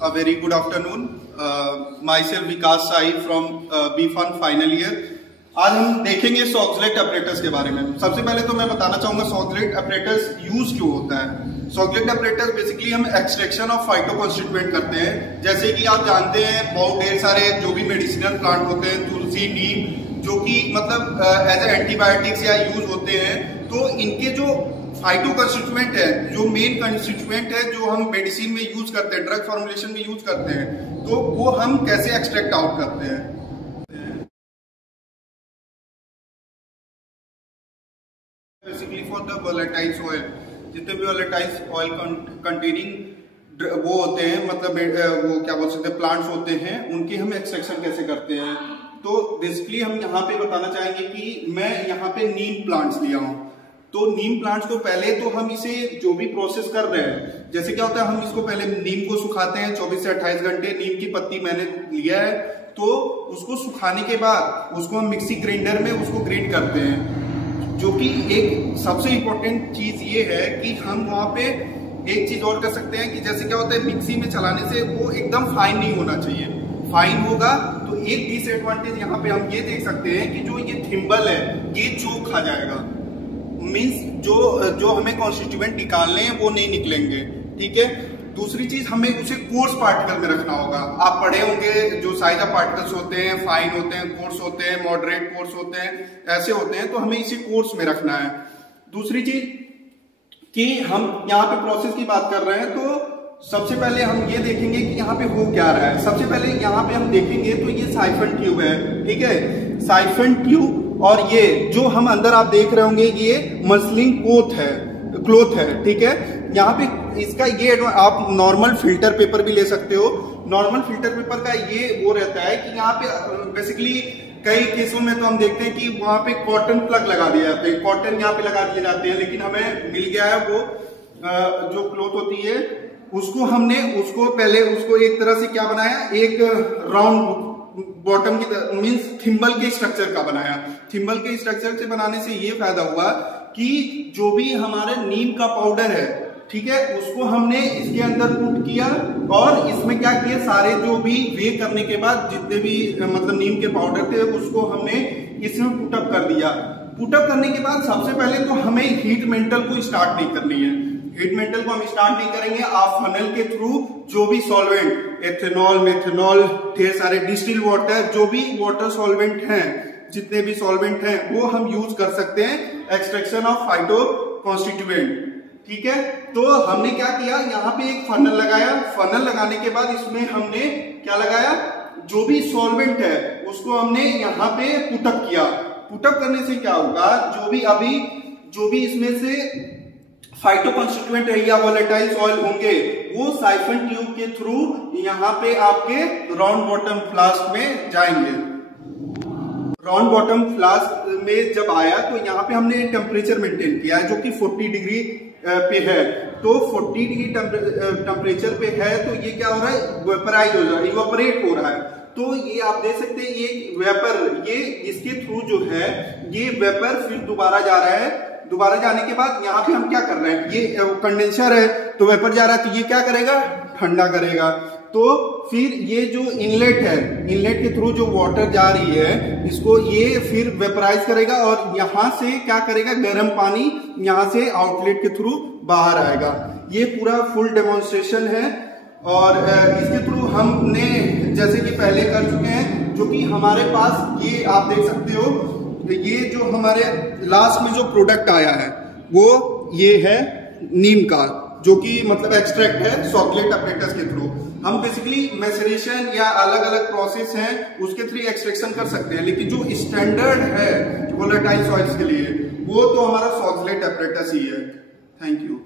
A very good afternoon. Myself Vikas Sai from B.Pharm final year. आज हम देखेंगे Soxhlet apparatus के बारे में। सबसे पहले तो मैं बताना चाहूंगा सॉक्सलेट अपरेटस यूज क्यों होता है। सॉक्सलेट अपरेटस बेसिकली हम एक्सट्रैक्शन ऑफ फाइटो कॉन्स्टिट्यूएंट करते हैं। जैसे कि आप जानते हैं बहुत ढेर सारे जो भी मेडिसिनल प्लांट होते हैं, तुलसी, नीम, जो कि मतलब एज ए एंटीबायोटिक्स या यूज होते हैं, तो इनके जो फाइटो कॉन्स्टिट्यूएंट है, जो मेन कॉन्स्टिट्यूएंट है जो हम मेडिसिन में यूज करते हैं, ड्रग फॉर्मुलेशन में यूज करते हैं, तो वो हम कैसे एक्सट्रैक्ट आउट करते हैं। Basically for the volatile oil, जितने भी वोलेटाइल ऑयल कंटेनिंग वो होते हैं, मतलब वो क्या बोल सकते हैं, प्लांट्स होते हैं, उनकी हम एक्सट्रैक्शन कैसे करते हैं। तो बेसिकली हम यहाँ पे बताना चाहेंगे कि मैं यहाँ पे नीम प्लांट्स लिया हूँ। तो नीम प्लांट्स को पहले तो हम इसे जो भी प्रोसेस कर रहे हैं, जैसे क्या होता है, हम इसको पहले नीम को सुखाते हैं 24 से 28 घंटे। नीम की पत्ती मैंने लिया है, तो उसको सुखाने के बाद उसको हम मिक्सी ग्राइंडर में उसको ग्राइंड करते हैं। जो कि एक सबसे इम्पोर्टेंट चीज ये है कि हम वहां पे एक चीज और कर सकते हैं कि जैसे क्या होता है, मिक्सी में चलाने से वो एकदम फाइन नहीं होना चाहिए। फाइन होगा तो एक डिसएडवांटेज यहाँ पे हम ये देख सकते हैं कि जो ये थिम्बल है ये चोक खा जाएगा। मीन्स जो हमें कॉन्स्टिट्यूएंट निकालने हैं वो नहीं निकलेंगे। ठीक है। दूसरी चीज, हमें उसे कोर्स पार्टिकल में रखना होगा। आप पढ़े होंगे जो साइज ऑफ पार्टिकल्स होते हैं, फाइन होते हैं, कोर्स होते हैं, मॉडरेट कोर्स होते हैं, ऐसे होते हैं, तो हमें इसे कोर्स में रखना है। दूसरी चीज कि हम यहाँ पे प्रोसेस की बात कर रहे हैं, तो सबसे पहले हम ये देखेंगे कि यहाँ पे हो क्या रहा है। सबसे पहले यहाँ पे हम देखेंगे तो ये साइफन ट्यूब है। ठीक है, साइफन ट्यूब, और ये जो हम अंदर आप देख रहे होंगे ये मसलिन क्लोथ है। ठीक है, यहाँ पे इसका ये आप नॉर्मल फिल्टर पेपर भी ले सकते हो। नॉर्मल फिल्टर पेपर का ये वो रहता है कि यहाँ पे बेसिकली कई केसों में तो हम देखते हैं कि वहां पे कॉटन प्लग लगा दिए जाते हैं, कॉटन यहाँ पे लगा दिए जाते हैं, लेकिन हमें मिल गया है वो जो क्लोथ होती है, उसको पहले एक तरह से क्या बनाया, एक राउंड बॉटम की मींस थिम्बल के स्ट्रक्चर का बनाया। थिम्बल के स्ट्रक्चर से बनाने से ये फायदा हुआ कि जो भी हमारे नीम का पाउडर है, ठीक है, उसको हमने इसके अंदर पुट किया और इसमें क्या किया, सारे जो भी वे करने के बाद जितने भी मतलब नीम के पाउडर थे उसको हमने इसमें पुटअप कर दिया। पुटअप करने के बाद सबसे पहले तो हमें हीट मेंटल को स्टार्ट नहीं करनी है। हीट मेंटल को हम स्टार्ट नहीं करेंगे। आप फनल के थ्रू जो भी सॉल्वेंट, एथेनॉल, मेथेनॉल, ढेर सारे डिस्टिल वाटर, जो भी वाटर सॉल्वेंट हैं, जितने भी सॉल्वेंट हैं, वो हम यूज कर सकते हैं एक्सट्रैक्शन ऑफ फाइटो कॉन्स्टिट्यूएंट। ठीक है, तो हमने क्या किया, यहाँ पे एक फनल लगाया। फनल लगाने के बाद इसमें हमने क्या लगाया, जो भी सॉल्वेंट है उसको हमने यहाँ पे पुटअप किया। पुटअप करने से क्या होगा, जो भी इसमें से फाइटो कॉन्स्टिट्यूएंट है या वोलेटाइल ऑयल होंगे, वो साइफन ट्यूब के थ्रू यहाँ पे आपके राउंड बॉटम फ्लास्क में जाएंगे। राउंड बॉटम फ्लास्क में जब आया तो यहाँ पे हमने टेम्परेचर मेंटेन किया है जो कि 40 डिग्री पे है। तो 40 डिग्री टेम्परेचर पे है तो ये क्या हो रहा है, वेपराइज हो रहा है, इवेपोरेट हो रहा है। तो ये आप देख सकते हैं, ये वेपर, ये इसके थ्रू जो है ये वेपर फिर दोबारा जा रहा है। दोबारा जाने के बाद यहाँ पे हम क्या कर रहे हैं, ये कंडेंसर है तो वेपर जा रहा है, तो ये क्या करेगा, ठंडा करेगा। तो फिर ये जो इनलेट है, इनलेट के थ्रू जो वाटर जा रही है, इसको ये फिर वेपराइज करेगा और यहाँ से क्या करेगा, गर्म पानी यहाँ से आउटलेट के थ्रू बाहर आएगा। ये पूरा फुल डेमोन्स्ट्रेशन है और इसके थ्रू हमने जैसे कि पहले कर चुके हैं, जो कि हमारे पास ये आप देख सकते हो, ये जो हमारे लास्ट में जो प्रोडक्ट आया है वो ये है नीम का, जो कि मतलब एक्सट्रैक्ट है सॉक्सलेट अपरेटस के थ्रू। हम बेसिकली मैसरेशन या अलग अलग प्रोसेस हैं उसके थ्रू एक्सट्रैक्शन कर सकते हैं, लेकिन जो स्टैंडर्ड है वोलेटाइल ऑयल्स के लिए वो तो हमारा सॉक्सलेट अपरेटस ही है। Thank you.